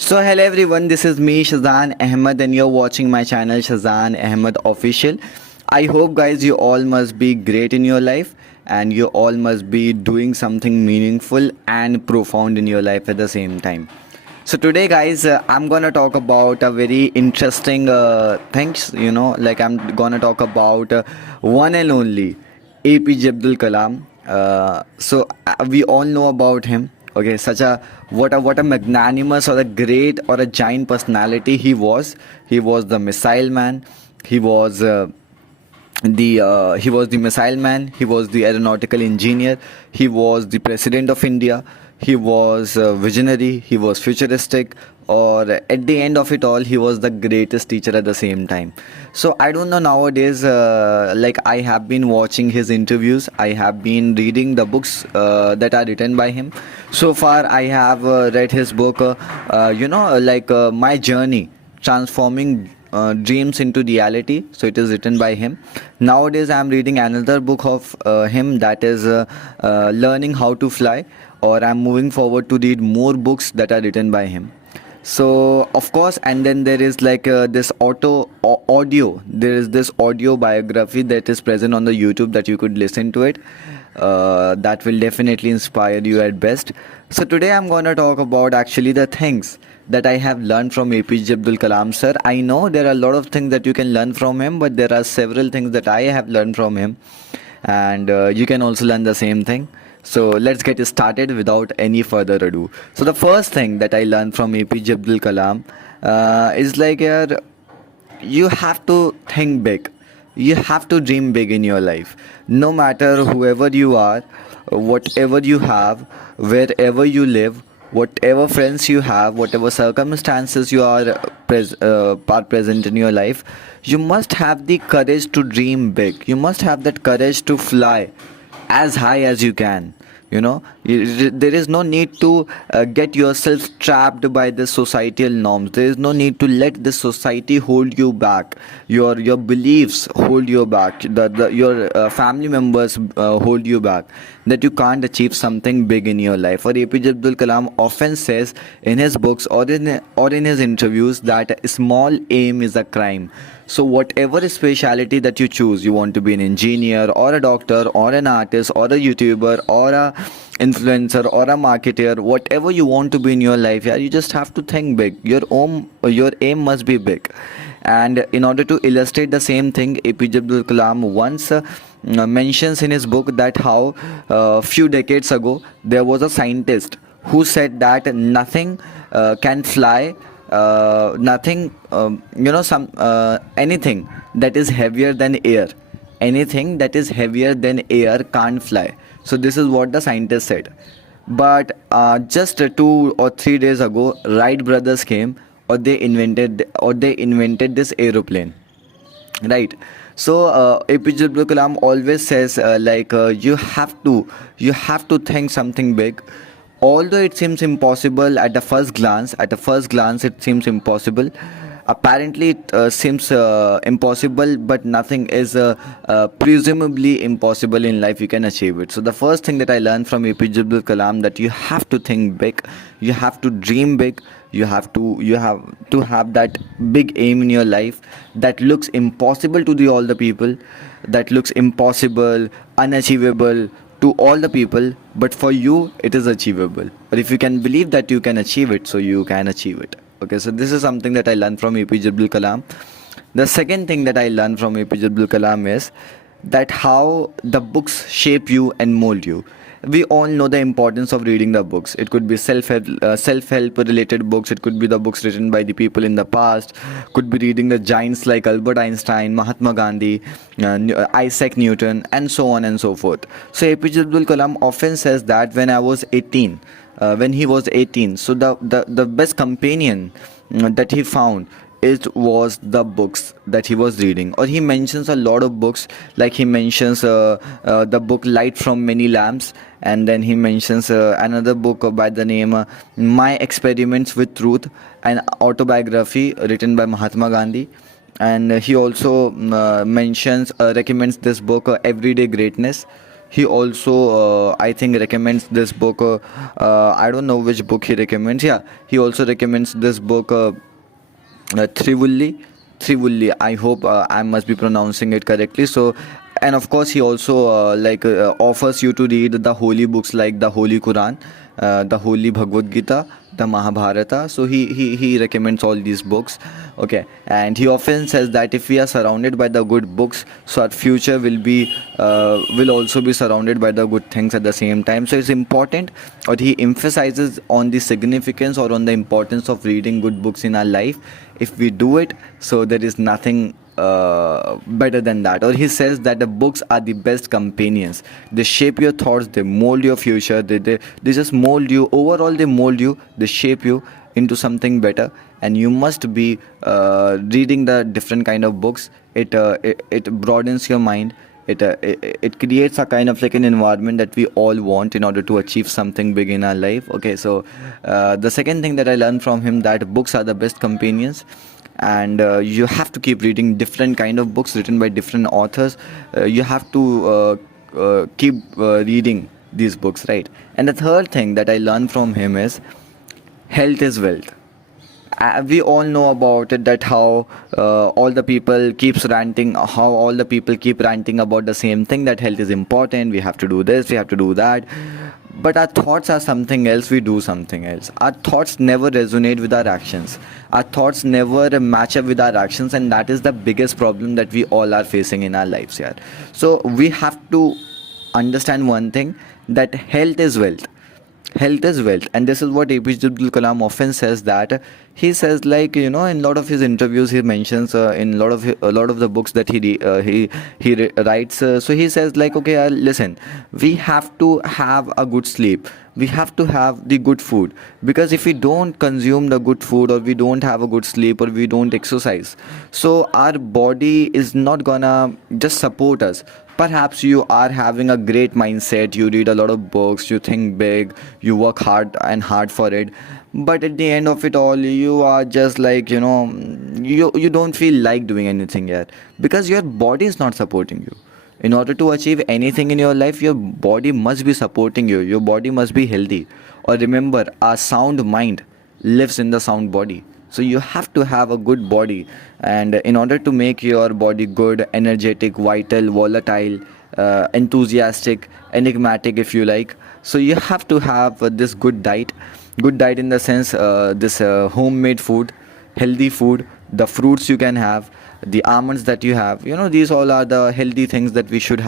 So hello everyone, this is me Shazan Ahmed and you're watching my channel Shazan Ahmed Official. I hope guys you all must be great in your life and you all must be doing something meaningful and profound in your life at the same time. So today guys I'm gonna talk about a very interesting things, like I'm gonna talk about one and only APJ Abdul Kalam. We all know about him. Okay, such a what a magnanimous or a great or a giant personality he was. He was the missile man. He was the missile man. He was the aeronautical engineer. He was the president of India. He was visionary. He was futuristic. Or at the end of it all, he was the greatest teacher at the same time. So I don't know nowadays. Like I have been watching his interviews. I have been reading the books that are written by him. So far, I have read his book. My journey transforming dreams into reality. So it is written by him. Nowadays I'm reading another book of him, that is learning how to fly, or I'm moving forward to read more books that are written by him. So of course, and then there is like this audio, there is this audio biography that is present on the YouTube that you could listen to it. That will definitely inspire you at best. So today I'm gonna talk about actually the things that I have learned from APJ Abdul Kalam Sir. I know there are a lot of things that you can learn from him, but there are several things that I have learned from him, and you can also learn the same thing. So let's get started without any further ado. So the first thing that I learned from APJ Abdul Kalam is like, you have to think big. You have to dream big in your life. No matter whoever you are, whatever you have, wherever you live, whatever friends you have, whatever circumstances you are present in your life, you must have the courage to dream big. You must have that courage to fly as high as you can. There is no need to get yourself trapped by the societal norms. There is no need to let the society hold you back. Your beliefs hold you back. Your family members hold you back, that you can't achieve something big in your life. Or APJ Abdul Kalam often says in his books or in his interviews that a small aim is a crime. So whatever speciality that you choose, you want to be an engineer or a doctor or an artist or a YouTuber or a influencer or a marketer, whatever you want to be in your life, yeah, you just have to think big. Your aim must be big. And in order to illustrate the same thing, APJ Abdul Kalam once mentions in his book that how few decades ago there was a scientist who said that nothing can fly, nothing, anything that is heavier than air, anything that is heavier than air can't fly. So this is what the scientist said. But just 2 or 3 days ago, Wright brothers came, or they invented this aeroplane, right? So APJ Abdul Kalam always says you have to think something big. Although it seems impossible at the first glance, it seems impossible. Apparently it seems impossible, but nothing is presumably impossible in life. You can achieve it. So the first thing that I learned from APJ Abdul Kalam, that you have to think big, you have to dream big, you have to have that big aim in your life that looks impossible to all the people, that looks impossible, unachievable to all the people, but for you it is achievable. But if you can believe that you can achieve it, so you can achieve it. Okay, so this is something that I learned from APJ Abdul Kalam. The second thing that I learned from APJ Abdul Kalam is that how the books shape you and mold you. We all know the importance of reading the books. It could be self-help related books. It could be the books written by the people in the past. Could be reading the giants like Albert Einstein, Mahatma Gandhi, Isaac Newton, and so on and so forth. So APJ Abdul Kalam often says that when he was 18, so the best companion that he found, it was the books that he was reading. Or he mentions a lot of books, like he mentions the book Light from Many Lamps, and then he mentions another book by the name My Experiments with Truth, an autobiography written by Mahatma Gandhi. And he also recommends this book, Everyday Greatness. He also, I think, recommends this book. I don't know which book he recommends. Yeah, he also recommends this book, Trivulli. Trivulli. I hope I must be pronouncing it correctly. So, and of course, he also offers you to read the holy books like the Holy Quran, the Holy Bhagavad Gita, the Mahabharata. So he recommends all these books. Okay, and he often says that if we are surrounded by the good books, so our future will also be surrounded by the good things at the same time. So it's important, or he emphasizes on the significance or on the importance of reading good books in our life. If we do it, so there is nothing better than that. Or he says that the books are the best companions. They shape your thoughts, they mold your future, they just mold you. Overall, they mold you, they shape you into something better. And you must be reading the different kind of books. It broadens your mind. It creates a kind of like an environment that we all want in order to achieve something big in our life. Okay, so the second thing that I learned from him, that books are the best companions, and you have to keep reading different kind of books written by different authors. You have to keep reading these books, right? And the third thing that I learned from him is health is wealth. We all know about it, that how all the people keeps ranting, how all the people keep ranting about the same thing, that health is important, we have to do this, we have to do that. But our thoughts are something else, we do something else. Our thoughts never resonate with our actions. Our thoughts never match up with our actions, and that is the biggest problem that we all are facing in our lives here. So we have to understand one thing, that health is wealth. Health is wealth. And this is what APJ Abdul Kalam often says, that he says, like, in a lot of his interviews he mentions, in a lot of the books that he writes, so he says, like, okay, listen, we have to have a good sleep, we have to have the good food, because if we don't consume the good food, or we don't have a good sleep, or we don't exercise, so our body is not gonna just support us. Perhaps you are having a great mindset, you read a lot of books, you think big, you work hard for it, but at the end of it all, you are just like, you don't feel like doing anything yet, because your body is not supporting you. In order to achieve anything in your life, your body must be supporting you, your body must be healthy. Or remember, a sound mind lives in the sound body. So you have to have a good body, and in order to make your body good, energetic, vital, volatile, enthusiastic, enigmatic, if you like, so you have to have this good diet in the sense, this homemade food, healthy food, the fruits you can have, the almonds that you have, these all are the healthy things that we should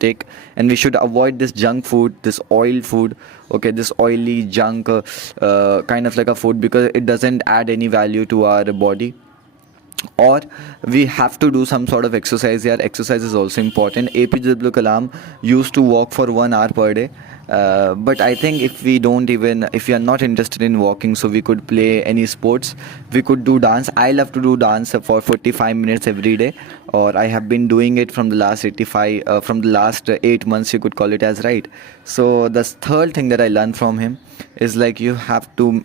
take. And we should avoid this junk food, this oil food, okay, this oily junk kind of like a food, because it doesn't add any value to our body. Or we have to do some sort of exercise here. Exercise is also important. APJ Abdul Kalam used to walk for 1 hour per day, but I think if we are not interested in walking, so we could play any sports, we could do dance. I love to do dance for 45 minutes every day, or I have been doing it from the last 8 months, you could call it as, right? So the third thing that I learned from him is, like, you have to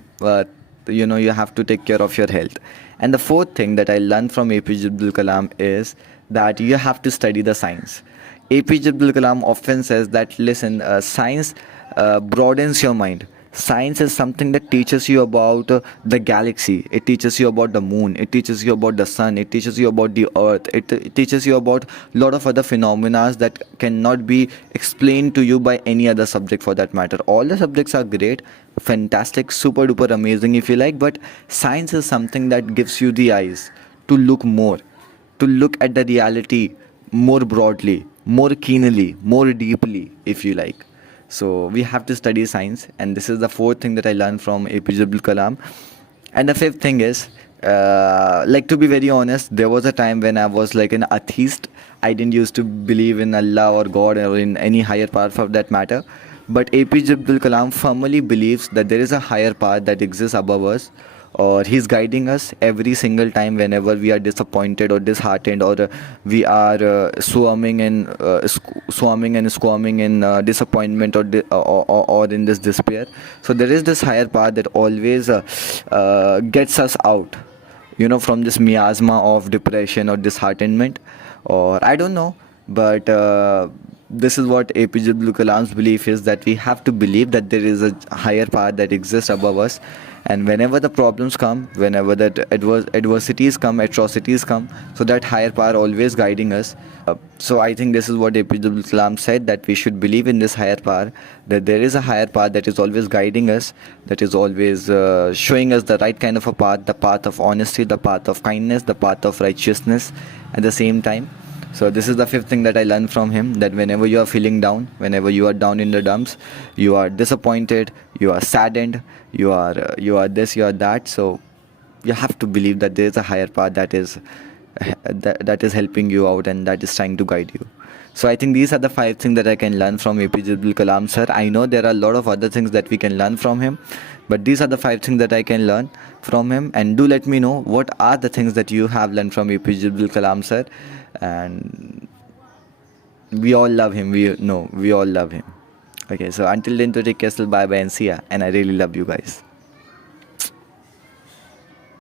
take care of your health. And the fourth thing that I learned from APJ Abdul Kalam is that you have to study the science. APJ Abdul Kalam often says that, listen, science broadens your mind. Science is something that teaches you about the galaxy. It teaches you about the moon. It teaches you about the sun. It teaches you about the earth. It teaches you about a lot of other phenomena that cannot be explained to you by any other subject for that matter. All the subjects are great, fantastic, super duper amazing if you like, but science is something that gives you the eyes to look more, to look at the reality more broadly, more keenly, more deeply if you like. So we have to study science, and this is the fourth thing that I learned from APJ Abdul Kalam. And the fifth thing is, to be very honest, there was a time when I was like an atheist. I didn't used to believe in Allah or God or in any higher power for that matter. But APJ Abdul Kalam firmly believes that there is a higher power that exists above us, or he's guiding us every single time whenever we are disappointed or disheartened, or we are swarming and squirming in disappointment, or in this despair. So there is this higher power that always gets us out, from this miasma of depression or disheartenment, or I don't know, but this is what APJ Abdul Kalam's belief is, that we have to believe that there is a higher power that exists above us, and whenever the problems come, whenever that adversities come, atrocities come, so that higher power always guiding us. So I think this is what APJ Abdul Kalam said, that we should believe in this higher power, that there is a higher power that is always guiding us, that is always showing us the right kind of a path, the path of honesty, the path of kindness, the path of righteousness at the same time. So this is the fifth thing that I learned from him, that whenever you are feeling down, whenever you are down in the dumps, you are disappointed, you are saddened, you are this, you are that. So you have to believe that there is a higher power that is that is helping you out and that is trying to guide you. So I think these are the 5 things that I can learn from APJ Abdul Kalam sir. I know there are a lot of other things that we can learn from him, but these are the 5 things that I can learn from him. And do let me know what are the things that you have learned from APJ Abdul Kalam sir. And we all love him. We all love him. Okay, so until then, to take care, bye bye and see ya. And I really love you guys.